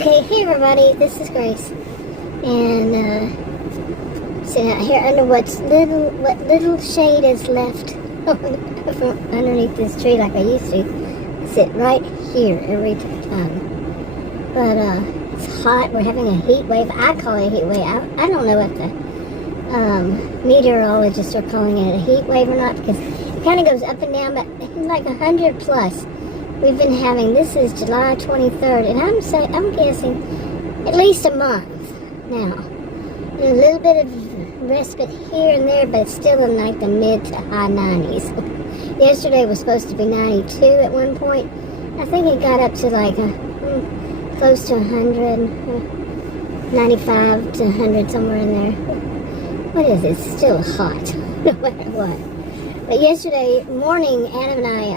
Okay, hey everybody, this is Grace, and sitting out here under what little shade is left from underneath this tree, like I used to sit right here every time. But it's hot. We're having a heat wave. I call it a heat wave. I don't know if the meteorologists are calling it a heat wave or not, because it kind of goes up and down, but it's like 100 plus. We've been having, this is July 23rd, and I'm guessing at least a month now. A little bit of respite here and there, but it's still in like the mid to high 90s. Yesterday was supposed to be 92 at one point. I think it got up to like close to 100, 95 to 100, somewhere in there. What is it? It's still hot, no matter what. But yesterday morning, Adam and I,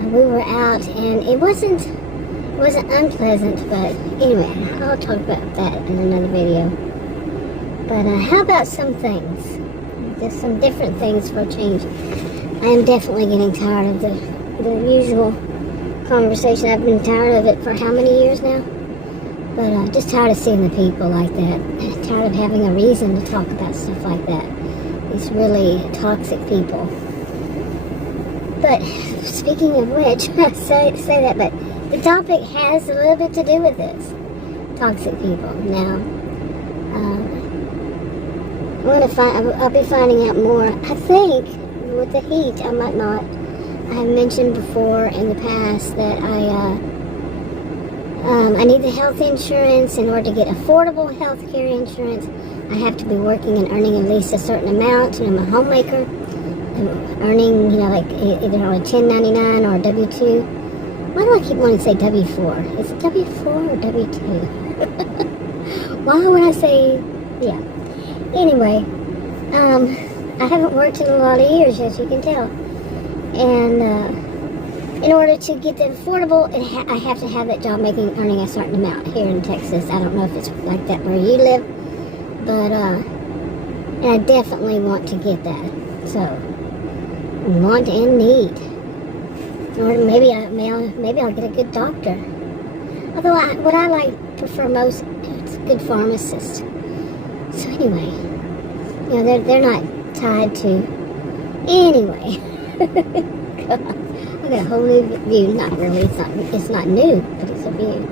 we were out, and it wasn't unpleasant, but anyway, I'll talk about that in another video. But how about some things? Just some different things for a change. I am definitely getting tired of the usual conversation. I've been tired of it for how many years now? But I'm just tired of seeing the people like that. I'm tired of having a reason to talk about stuff like that. These really toxic people. But speaking of which, I say that, but the topic has a little bit to do with this. Toxic people. Now, I'll be finding out more. I think with the heat, I might not. I have mentioned before in the past that I need the health insurance. In order to get affordable health care insurance, I have to be working and earning at least a certain amount, and I'm a homemaker. I'm earning, like either on a 1099 or a W-2. Why do I keep wanting to say W-4? Is it W-4 or W-2? Why would I say, yeah. Anyway, I haven't worked in a lot of years, as you can tell. And in order to get the affordable, I have to have that job earning a certain amount here in Texas. I don't know if it's like that where you live, but and I definitely want to get that. So, want and need. Or maybe I'll get a good doctor. Although what I prefer most is a good pharmacist. So anyway, they're not tied to. Anyway, God, I got a whole new view. Not really. It's not new, but it's a view.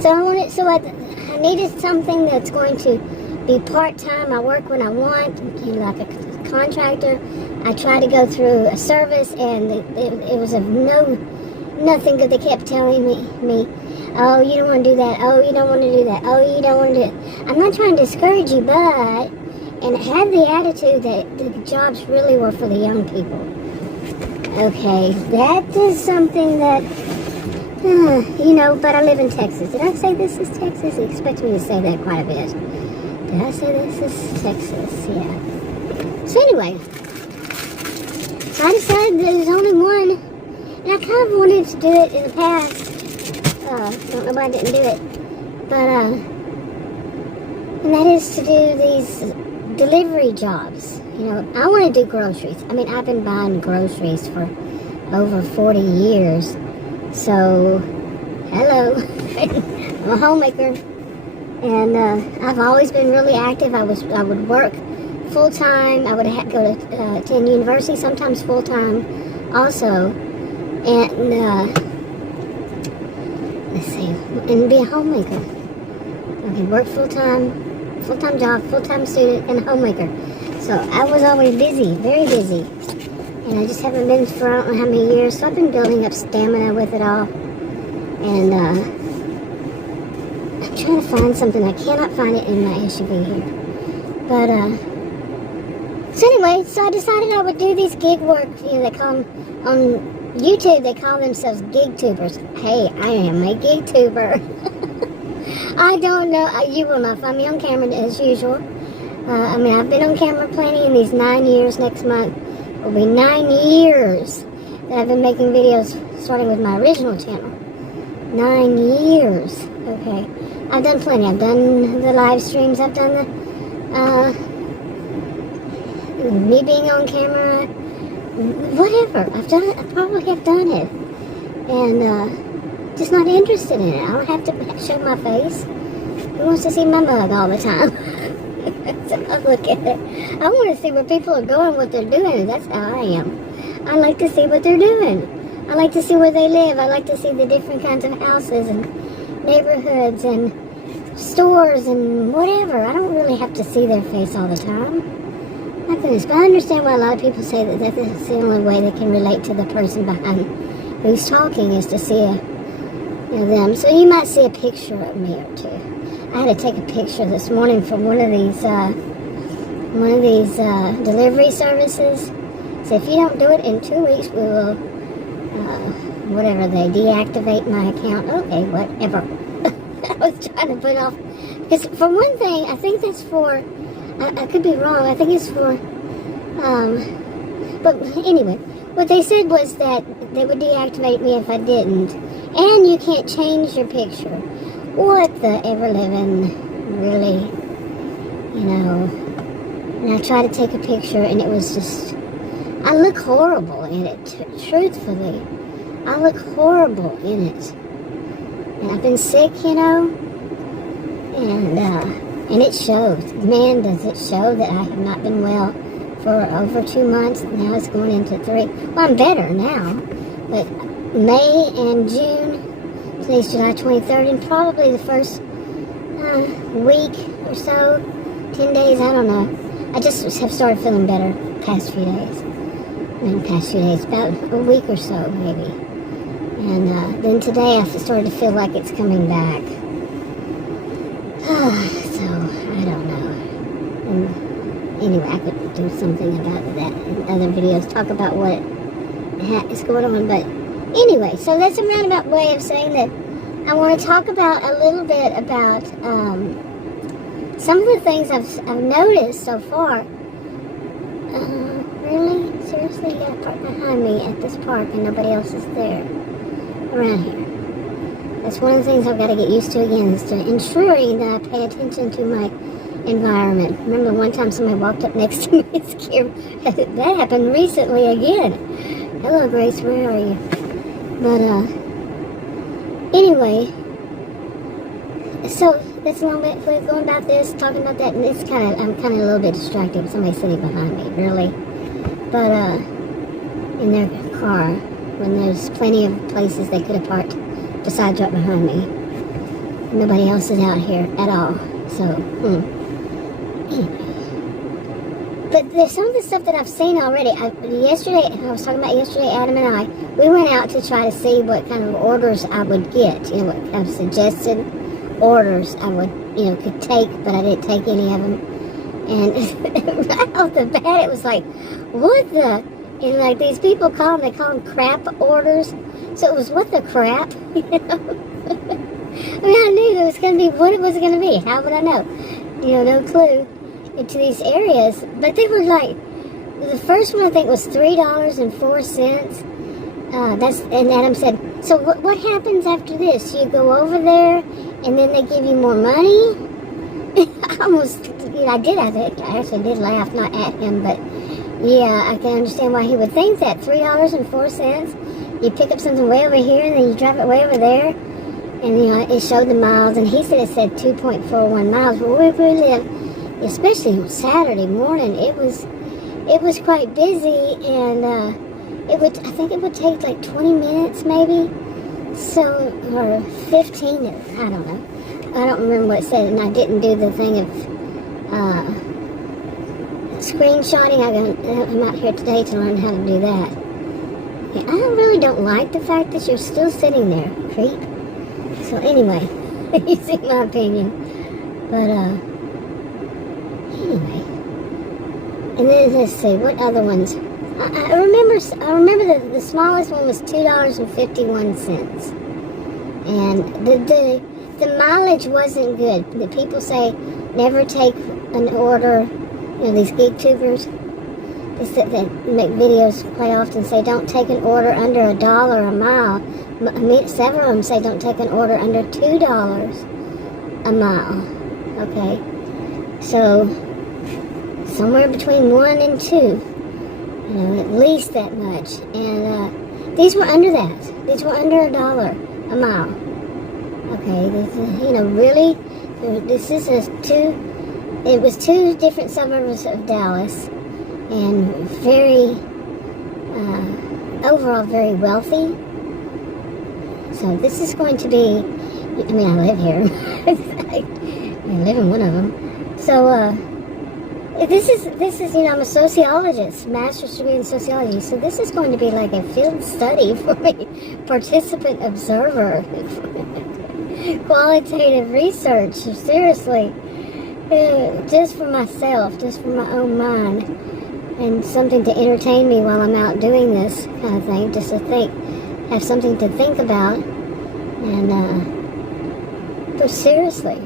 So I needed something that's going to be part-time. I work when I want, like a contractor. I tried to go through a service, and it was of nothing good. They kept telling me, oh, you don't want to do that. Oh, you don't want to do that. Oh, you don't want to do it. I'm not trying to discourage you, and it had the attitude that the jobs really were for the young people. Okay, that is something that, but I live in Texas. Did I say this is Texas? You expect me to say that quite a bit. Did I say this is Texas? Yeah. So anyway, I decided there's only one, and I kind of wanted to do it in the past. Don't know why I didn't do it, but and that is to do these delivery jobs. I want to do groceries. I mean, I've been buying groceries for over 40 years. So, hello, I'm a homemaker, and I've always been really active. I would work full time. I would go to attend university, sometimes full time, also, and let's see, and be a homemaker. I could work full time job, full time student, and a homemaker. So I was always busy, very busy, and I just haven't been for I don't know how many years. So I've been building up stamina with it all, and I'm trying to find something. I cannot find it in my SUV here, but so anyway, so I decided I would do these gig work. They call them on YouTube. They call themselves gig tubers. Hey, I am a gig tuber. I don't know. You will not find me on camera as usual. I've been on camera plenty in these 9 years. Next month will be 9 years that I've been making videos, starting with my original channel. 9 years. Okay. I've done plenty. I've done the live streams. I've done the me being on camera. Whatever. I've done it. I probably have done it. And just not interested in it. I don't have to show my face. Who wants to see my mug all the time? So I look at it. I want to see where people are going, what they're doing. That's how I am. I like to see what they're doing. I like to see where they live. I like to see the different kinds of houses and neighborhoods and stores and whatever. I don't really have to see their face all the time. My goodness, but I understand why a lot of people say that that's the only way they can relate to the person behind who's talking is to see them. So you might see a picture of me or two. I had to take a picture this morning for one of these delivery services. So if you don't do it in 2 weeks, we will, whatever, they deactivate my account. Okay, whatever. I was trying to put off, because for one thing, I think that's for, I could be wrong, I think it's for, but anyway, what they said was that they would deactivate me if I didn't, and you can't change your picture. What the ever-living, really, and I tried to take a picture, and it was just, I look horrible in it, truthfully. I look horrible in it. And I've been sick, and it shows. Man, does it show that I have not been well for over 2 months. Now it's going into 3. Well, I'm better now, but May and June, today's July 23rd, and probably the first week or so, 10 days, I don't know. I just have started feeling better past few days. About a week or so, maybe. And then today I started to feel like it's coming back. So, I don't know. And anyway, I could do something about that in other videos, talk about what is going on. But anyway, so that's a roundabout way of saying that I want to talk about a little bit about some of the things I've noticed so far. Really? Seriously? You got a park behind me at this park and nobody else is there around here. That's one of the things I've got to get used to again, is to ensuring that I pay attention to my environment. Remember one time somebody walked up next to me and scared me. That happened recently again. Hello, Grace, where are you? But anyway, so that's a little bit, we're going about this, talking about that, and I'm kind of a little bit distracted with somebody sitting behind me, really. But in their car, when there's plenty of places they could have parked besides right behind me. Nobody else is out here at all. So, anyway. But there's some of the stuff that I've seen already. I was talking about yesterday, Adam and I, we went out to try to see what kind of orders I would get, what kind of suggested orders I would, could take, but I didn't take any of them. And right off the bat, it was like, what the? And like these people they call them crap orders. So it was, what the crap? I mean, I knew there was going to be, what it was going to be. How would I know? No clue into these areas. But they were like, the first one I think was $3.04. And Adam said, so what happens after this? You go over there and then they give you more money? I actually did laugh, not at him, but yeah, I can understand why he would think that. $3.04. You pick up something way over here and then you drive it way over there. And it showed the miles, and he said it said 2.41 miles. Well, where we live, especially on Saturday morning, it was quite busy, and I think it would take like 20 minutes maybe. So, or 15, I don't know. I don't remember what it said, and I didn't do the thing of screenshotting. I'm out here today to learn how to do that. Yeah, I really don't like the fact that you're still sitting there, creep. So anyway, you see my opinion. But anyway, and then let's see what other ones. I remember that the smallest one was $2.51, and the mileage wasn't good. The people say never take an order. These gig tubers, they make videos quite often, say don't take an order under $1 a mile. Several of them say don't take an order under $2 a mile. Okay, so somewhere between 1 and 2. At least that much. And these were under that. These were under $1 a mile. Okay, this is, really, this is it was two different suburbs of Dallas, and very, overall very wealthy. So this is going to be, I mean, I live here. I live in one of them. So, this is, I'm a sociologist, master's degree in sociology. So this is going to be like a field study for me, participant observer, qualitative research, seriously, just for myself, just for my own mind, and something to entertain me while I'm out doing this kind of thing, just to have something to think about, and, but seriously,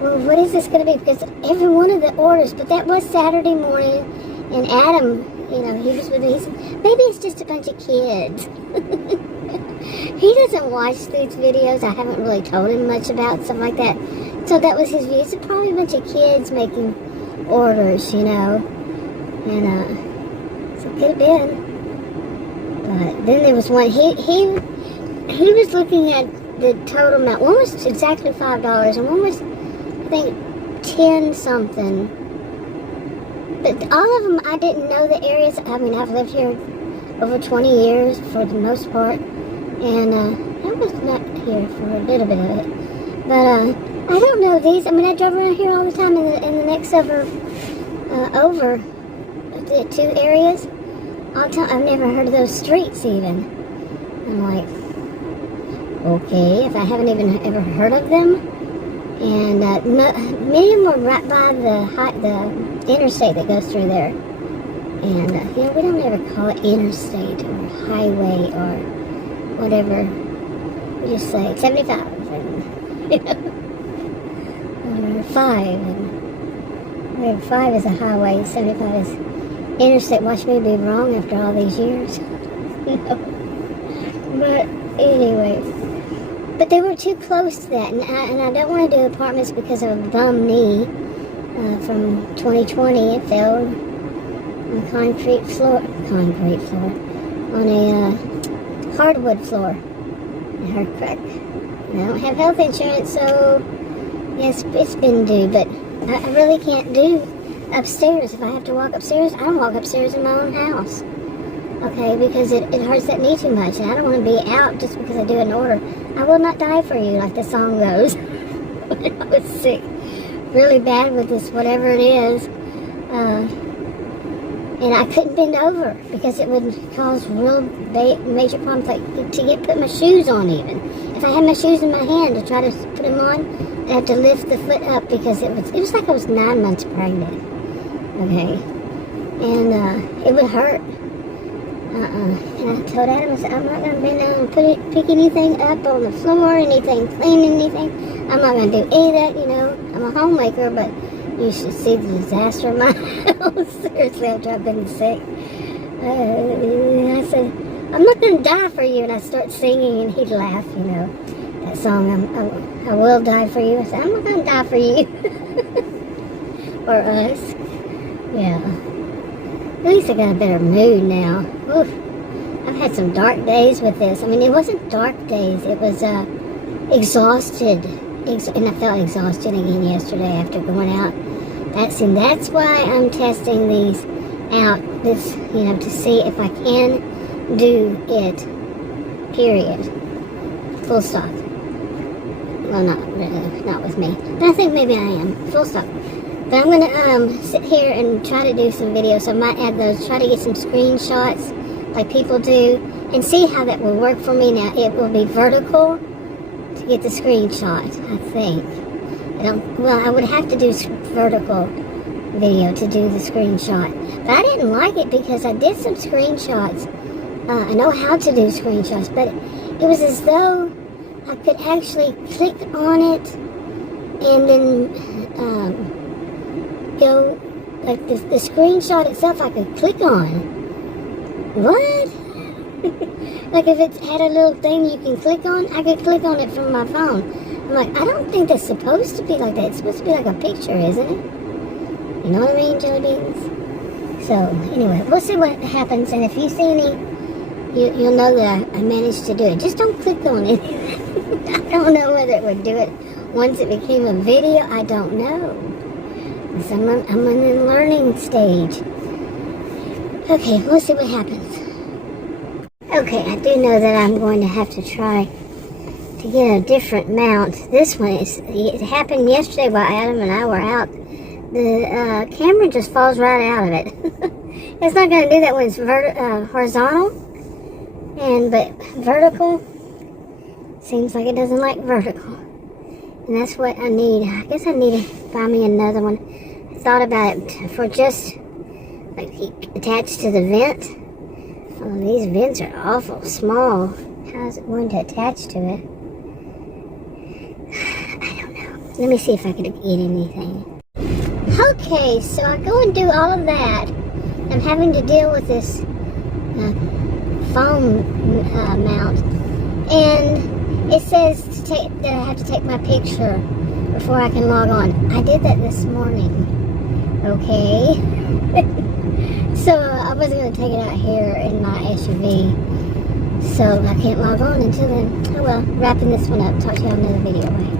well, what is this going to be? Because every one of the orders, but that was Saturday morning, and Adam, he was with me, he said, maybe it's just a bunch of kids. He doesn't watch these videos. I haven't really told him much about stuff like that. So that was his view. It's probably a bunch of kids making orders, and, so it could have been. But then there was one, he was looking at the total amount. One was exactly $5, and one was, I think, 10 something. But all of them, I didn't know the areas. I mean, I've lived here over 20 years for the most part, and I was not here for a little bit of it. But I don't know these. I mean, I drove around here all the time in the next suburb over the two areas. All the time. I've never heard of those streets even. I'm like, okay, if I haven't even ever heard of them. And many of them were right by the interstate that goes through there. And, we don't ever call it interstate or highway or whatever. We just say 75 and, or 5. And 5 is a highway, 75 is interstate. Watch me be wrong after all these years. But anyway. But they were too close to that, and I don't want to do apartments because of a bum knee from 2020. It fell on a concrete floor, on a hardwood floor. It hurt crack. And I don't have health insurance, so yes, it's been due, but I really can't do upstairs. If I have to walk upstairs, I don't walk upstairs in my own house. Okay, because it hurts that knee too much, and I don't want to be out just because I do an order. I will not die for you, like the song goes. When I was sick, really bad with this, whatever it is, and I couldn't bend over because it would cause real major problems, like put my shoes on even. If I had my shoes in my hand to try to put them on, I'd have to lift the foot up because it was like I was 9 months pregnant. Okay, and it would hurt. And I told Adam, I said, I'm not going to bend down and pick anything up on the floor, anything, clean anything. I'm not going to do any of that, I'm a homemaker, but you should see the disaster of my house. Seriously, after I've been sick. I said, I'm not going to die for you. And I start singing, and he'd laugh, that song, I will die for you. I said, I'm not going to die for you. Or us. Yeah. At least I got a better mood now. Oof. I've had some dark days with this. I mean, it wasn't dark days. It was exhausted. And I felt exhausted again yesterday after going out. That's why I'm testing these out. This, to see if I can do it. Period. Full stop. Well, not with me. But I think maybe I am. Full stop. But I'm going to sit here and try to do some videos. So I might add those, try to get some screenshots like people do, and see how that will work for me. Now, it will be vertical to get the screenshot, I think. I would have to do vertical video to do the screenshot. But I didn't like it because I did some screenshots. I know how to do screenshots, but it was as though I could actually click on it and then go, like the screenshot itself I could click on. What? Like if it had a little thing you can click on, I could click on it from my phone. I'm like, I don't think that's supposed to be like that. It's supposed to be like a picture, isn't it? You know what I mean, jelly beans? So, anyway, we'll see what happens. And if you see any, you'll know that I managed to do it. Just don't click on it. I don't know whether it would do it once it became a video. I don't know. So I'm in the learning stage. Okay, we'll see what happens. Okay, I do know that I'm going to have to try to get a different mount. This one, it happened yesterday while Adam and I were out. The camera just falls right out of it. It's not going to do that when it's horizontal, but vertical seems like it doesn't like vertical. And that's what I need. I guess I need to find me another one. I thought about it for just like attached to the vent. Oh, these vents are awful small. How is it going to attach to it? I don't know. Let me see if I can get anything. Okay, so I go and do all of that. I'm having to deal with this phone mount, and it says that I have to take my picture before I can log on. I did that this morning. Okay. So I wasn't going to take it out here in my SUV, so I can't log on until then. Oh well, wrapping this one up. Talk to you on another video. Bye.